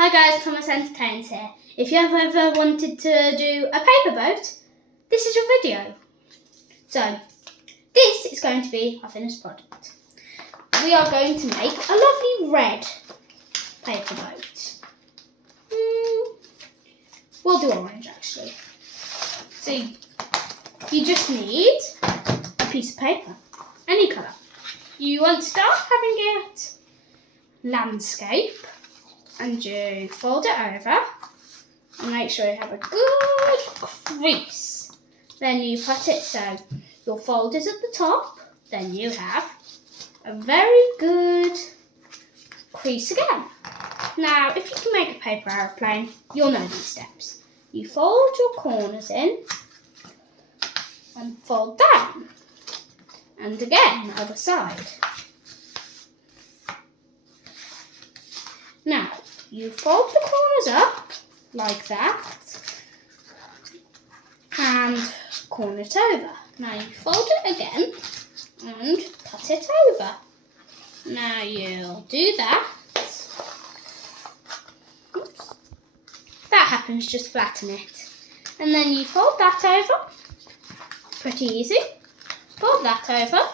Hi guys, Thomas Entertains here. If you have ever wanted to do a paper boat, this is your video. So, this is going to be our finished product. We are going to make a lovely red paper boat. We'll do orange actually. So, you just need a piece of paper, any colour. You want to start having it landscape. And you fold it over and make sure you have a good crease. Then you put it so your fold is at the top. Then you have a very good crease again. Now, if you can make a paper aeroplane, you'll know these steps. You fold your corners in and fold down. And again, other side. Now, you fold the corners up like that and corner it over. Now you fold it again and cut it over. Now you'll do that. Oops. That happens, just flatten it. And then you fold that over. Pretty easy. Fold that over.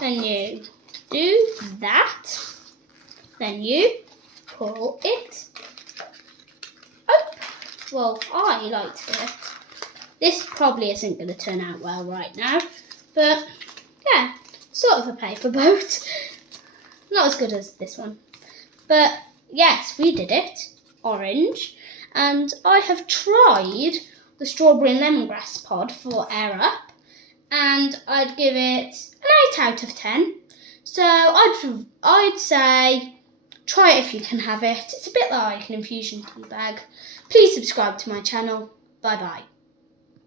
Then you do that. Then you pull it up. Well, I like it. This probably isn't going to turn out well right now, but yeah, sort of a paper boat. Not as good as this one. But yes, we did it. Orange. And I have tried the strawberry and lemongrass pod for Air Up, and I'd give it an 8 out of 10. So I'd say try it if you can have it. It's a bit like an infusion tea bag. Please subscribe to my channel. Bye bye.